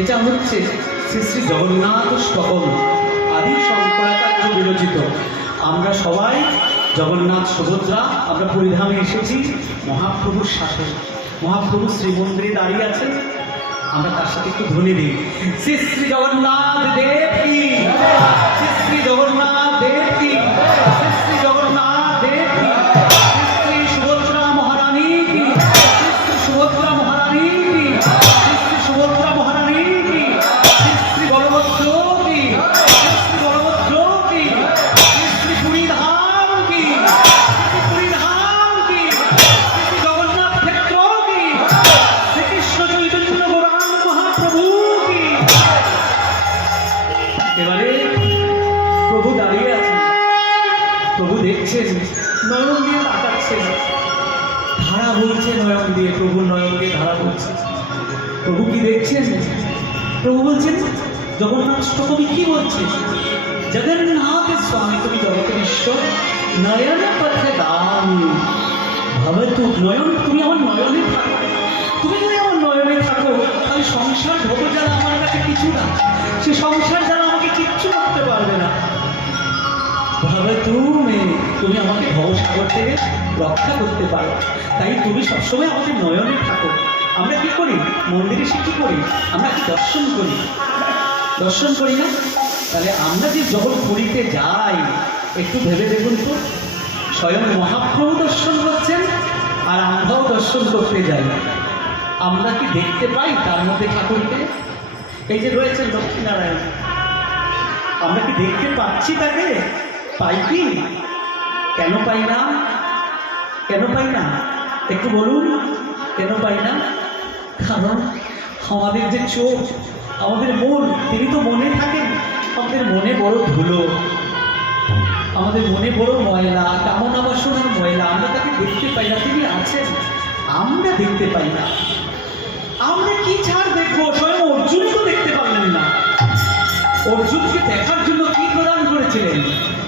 এটা হচ্ছে শ্রী শ্রী জগন্নাথ স্তবম আদি শঙ্করাচার্য বিরচিত। আমরা সবাই জগন্নাথ সুভদ্রা আমরা পরিধামে এসেছি মহাপ্রভুর সাথে। মহাপ্রভু শ্রীমন্দিরে দাঁড়িয়ে আছেন, আমরা তার সাথে একটু ধ্বনি দিই, শ্রী শ্রী জগন্নাথ দেব কি, শ্রী শ্রী জগন্নাথ দেব কি, শ্রী শ্রী জগন্নাথ দেব কি, শ্রী শ্রী সুভদ্রা মহারানী কি, শ্রী শ্রী সুভদ্রা মহারানী কি, শ্রী শ্রী সুভদ্রা মহারানী কি, শ্রী শ্রী বলভদ্র কি, শ্রী শ্রী বলভদ্র কি, শ্রী শ্রী পুরী ধাম কি, শ্রী পুরী ধাম কি, শ্রী শ্রী জগন্নাথ ক্ষেত্র কি, শ্রীকৃষ্ণ চৈতন্য গৌরাঙ্গ মহাপ্রভু কি। এবারে প্রভু দাঁড়িয়ে আছেন, প্রভু দেখছেন, নয়ন দিয়ে তাকাচ্ছেন, ধারা বলছে নয়ন দিয়ে, প্রভু নয়ন দিয়ে ধারা বলছে। প্রভু কি দেখছেন? প্রভু বলছেন জগন্নাথ স্তবমে কি বলছে, জগন্নাথ স্বামী তুমি জগতের ঈশ্বর, নয়ন পথে দাম ভবতু, নয়ন তুমি আমার নয়নে থাকো, তুমি যদি আমার নয়নে থাকো তাহলে সংসার ভোগ যারা আমার কাছে কিছু না, সে সংসার যারা আমাকে কিচ্ছু করতে পারবে না। ভবতু মে, তুমি আমাকে ভবসাগর থেকে রক্ষা করতে পারো, তাই তুমি সবসময় আমাদের নয়নে থাকো। আমরা কি করি? মন্দিরে এসে কি করি? আমরা কি দর্শন করি? দর্শন করি না? তাহলে আমরা যে যখন পুরীতে যাই একটু ভেবে দেখুন তো, স্বয়ং মহাপ্রভু দর্শন করছেন আর আমরাও দর্শন করতে যাই, আমরা কি দেখতে পাই তার মধ্যে ঠাকুরকে? এই যে রয়েছেন লক্ষ্মীনারায়ণ, আমরা কি দেখতে পাচ্ছি তাকে? পাই কি? কেন পাই না? কেন পাই না একটু বলুন, কেন পাই না? কারণ আমাদের যে চোখ, আমাদের মন, তিনি তো মনে থাকেন, আমাদের মনে বড় ধুলো, আমাদের মনে বড় ময়লা, কামনা বাসনার ময়লা, আমরা তাকে দেখতে পাই না। তিনি আছেন, আমরা দেখতে পাই না। আমরা কি ছাড় দেখবো? স্বয়ং অর্জুন তো দেখতে পারলেন না। অর্জুনকে দেখার জন্য কি প্রদান করেছিলেন?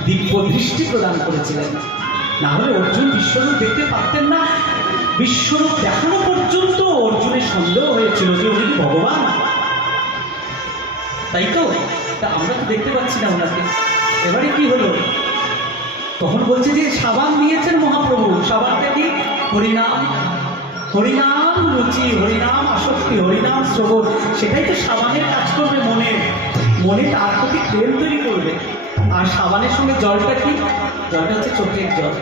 দিব্য দৃষ্টি প্রদান করেছিলেন। না হলে অর্জুন বিশ্বরূপ দেখতে পারতেন না। বিশ্বরূপ দেখানো পর্যন্ত অর্জুনের সন্দেহ হয়েছিল যে উনি কি ভগবান। তাই তো, তা আমরা তো দেখতে পাচ্ছি না ওনাকে। এবারে কি হলো? তখন বলছে যে সাবান দিয়েছেন মহাপ্রভু। সাবানটা কি? হরিনাম। হরিনাম রুচি, হরিনাম আসক্তি, হরিনাম শ্রবণ। সেটাই তো সাবানের কাজ করবে মনে। মনে তার প্রতি প্রেম তৈরি করবে। আর সাবানের সঙ্গে জলটা কি? জলটা হচ্ছে চোখের জল।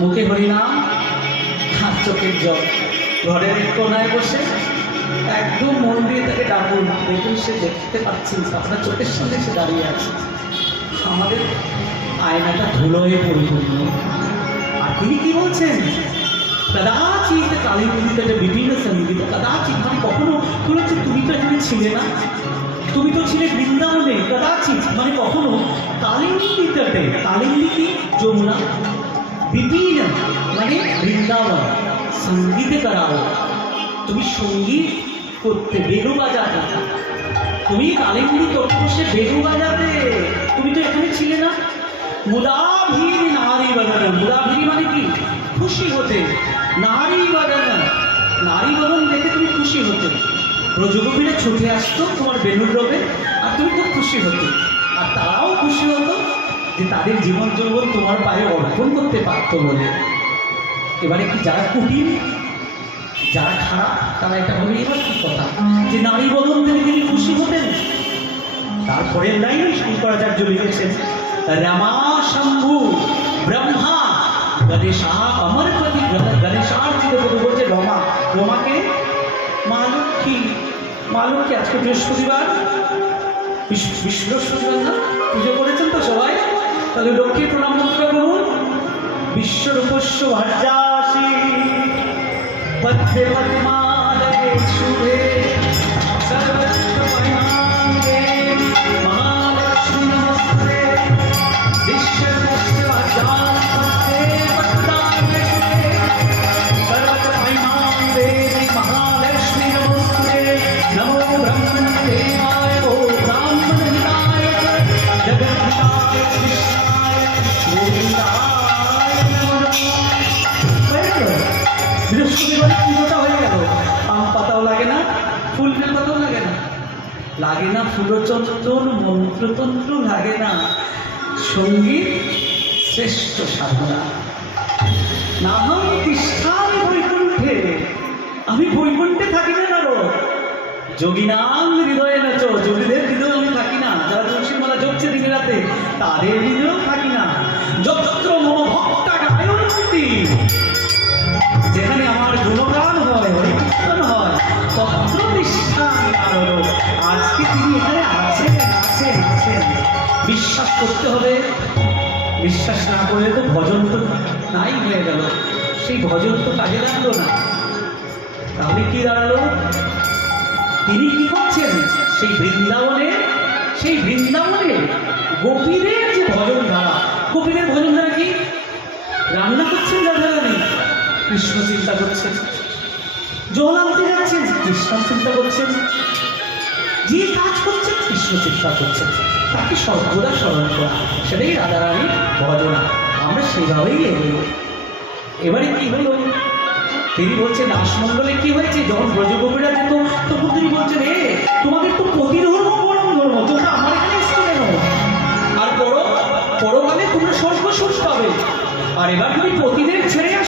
মুখে হরিনাম, হাত চোখের জল। ঘরের কোনায় বসে একদম মন দিয়ে তাকে ডাকুন, দেখুন সে দেখতে পাচ্ছেন, আপনার চোখের সামনে সে দাঁড়িয়ে আছে। আমাদের আয়নাটা ধুলোয় পরিপূর্ণ। আর তিনি কি বলছেন? কদাচিৎ কালিন্দীতে বিভিন্ন সঙ্গীত, কদাচিৎ মানে কখনো বলেছে তুমি তো এখানে ছিলে না, তুমি তো ছিলে বৃন্দাবনে। কদাচিৎ মানে কখনো কালিন্দী তটে। কালিন্দী কি? যমুনা। বিভিন্ন মানে বৃন্দাবন। সঙ্গীতে করাও, তুমি সঙ্গীত করতে, বেণু বাজাতে। তুমি কালিন্দী তটে বসে বেণু বাজাতে। তুমি তো এখানে ছিলে না। মুদাভির নারী বদন। মুদাভির মানে কি? খুশি হতে। নারী বদন, নারী বদন দেখে তুমি খুশি হতে। ব্রজগোপীরা ছুটে আসতো তোমার বেণুর রবে, আর তুমি খুব খুশি হতে। আর তারাও খুশি হতো যে তাদের জীবন যৌবন তোমার পায়ে অর্পণ করতে পারতো বলে। এবারে কি যারা কুটির, যারা খারাপ, তারা এটা বলে এবার কি কথা যে নারী বদন দেখে তিনি খুশি হতেন। তারপরের লাইন শঙ্করাচার্য লিখেছেন, রমা শম্ভু ব্রহ্মা গণেশা অমরপতি। গণেশার্চিত বলছে রমা। রমাকে মা লক্ষ্মী। মা লক্ষ্মী আজকে বৃহস্পতিবার, বৃহস্পতিবার না? পুজো করেছেন তো সবাই? তাহলে লক্ষ্মী প্রণাম মন্ত্র করুন। বিশ্বরূপস্য ভার্যাসি পদ্মে পদ্মালয়ে শুভে সর্বত্র পরিমাণে মহালক্ষ্মী নমস্তে। বিশ্বরূপস্য ভার্যাসি পদ্মালয়ে শুভে সর্বত্র পরিমাণে মহালক্ষ্মী নমস্তে। নমো ব্রহ্মণদেবায় ও ব্রাহ্মণহিতায় জগদ্ধায় কৃষ্ণায় গোবিন্দায় নমঃ। বৃহস্পতিবার পুজোটা হয়ে গেল। আম পাতাও লাগে না, ফুল বেল পাতাও লাগে না, লাগে না ফুলচন্দন, মন্ত্রতন্ত্র লাগে না। সঙ্গীত শ্রেষ্ঠ সাধনা। নাহং তিষ্ঠামি বৈকুণ্ঠে। আমি বৈকুণ্ঠে থাকি না। নারো যোগিনাং হৃদয়ে নাচ। যোগীদের হৃদয়ে আমি থাকি না। যারা তুলসীর মালা জপছে দিনে রাতে, তাদের হৃদয়েও থাকি না। যত্র মম ভক্তা গায়ন্তি। যেখানে আমার গুণগান হয়, হরিকীর্তন হয়, তত্র তিষ্ঠামি নারদ। আজকে তিনি এখানে আছেন, আছেন, আছেন। বিশ্বাস করতে হবে। বিশ্বাস না করলে তো ভজন তো নাই হয়ে গেল। সেই ভজন তো কাজে লাগলো না। তাহলে কি দাঁড়ালো? তিনি কি করছেন? সেই বৃন্দাবনে গোপীদের যে ভজন ধারা। গোপীদের ভজন ধারা কি? রান্না করছেন রাধারানী, কৃষ্ণ চিন্তা করছেন। জল আনতে যাচ্ছেন, কৃষ্ণ চিন্তা করছেন। যে কাজ করছেন, কৃষ্ণ চিন্তা করছেন। তাকে সর্বদা স্মরণ করা, সেটাই রাধারানীর ভজনা। আমরা সেভাবেই এগোব। এবারে কি হলো? তিনি বলছেন রাসমণ্ডলে কি হয়েছে? যখন ব্রজগোপীরা যেত তখন তিনি বলছেন, তোমাদের তো প্রতিধর্ম